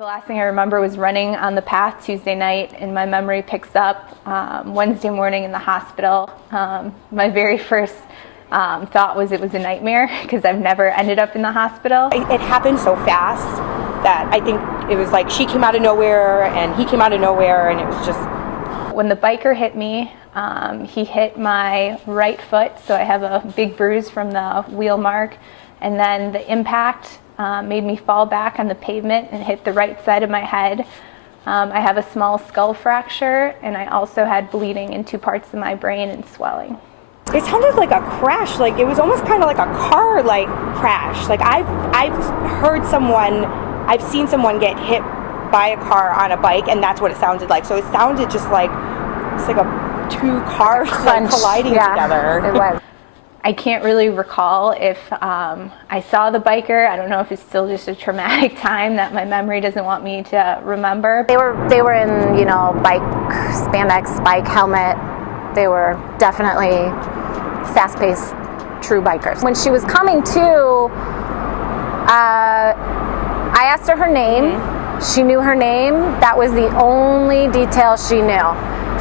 The last thing I remember was running on the path Tuesday night, and my memory picks up Wednesday morning in the hospital. My very first thought was it was a nightmare because I've never ended up in the hospital. It happened so fast that I think it was like she came out of nowhere and he came out of nowhere, and it was just... When the biker hit me, he hit my right foot, so I have a big bruise from the wheel mark, and then the impact made me fall back on the pavement and hit the right side of my head. I have a small skull fracture, and I also had bleeding in 2 parts of my brain and swelling. It sounded like a crash, like it was almost kind of like a car crash. Like I've seen someone get hit by a car on a bike, and that's what it sounded like. So it sounded just like it's like 2 cars colliding together. It was. I can't really recall if I saw the biker. I don't know if it's still just a traumatic time that my memory doesn't want me to remember. They were in, bike spandex, bike helmet. They were definitely fast-paced, true bikers. When she was coming to, I asked her name. Mm-hmm. She knew her name. That was the only detail she knew.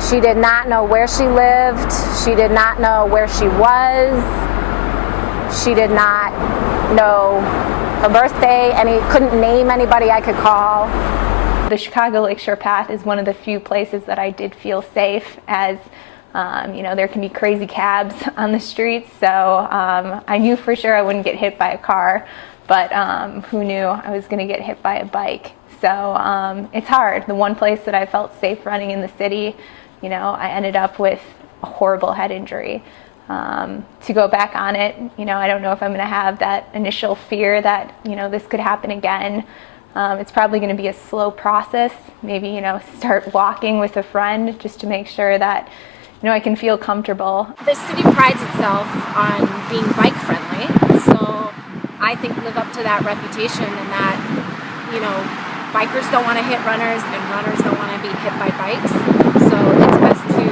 She did not know where she lived. She did not know where she was. She did not know her birthday. Couldn't name anybody I could call. The Chicago Lakeshore Path is one of the few places that I did feel safe, as there can be crazy cabs on the streets. So I knew for sure I wouldn't get hit by a car, but who knew I was going to get hit by a bike. So it's hard. The one place that I felt safe running in the city, I ended up with a horrible head injury. To go back on it, I don't know if I'm going to have that initial fear that, this could happen again. It's probably going to be a slow process. Maybe, start walking with a friend just to make sure that, I can feel comfortable. The city prides itself on being bike friendly, so I think live up to that reputation, and that, bikers don't want to hit runners and runners don't want to be hit by bikes. So it's best to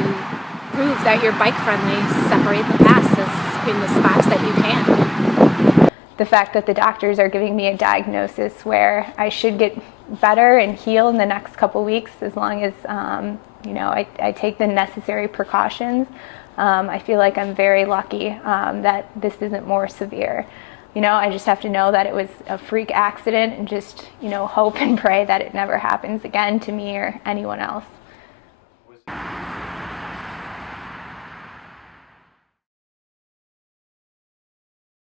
prove that you're bike friendly, separate the passes in the spots that you can. The fact that the doctors are giving me a diagnosis where I should get better and heal in the next couple weeks, as long as I take the necessary precautions. I feel like I'm very lucky that this isn't more severe. I just have to know that it was a freak accident, and just hope and pray that it never happens again to me or anyone else.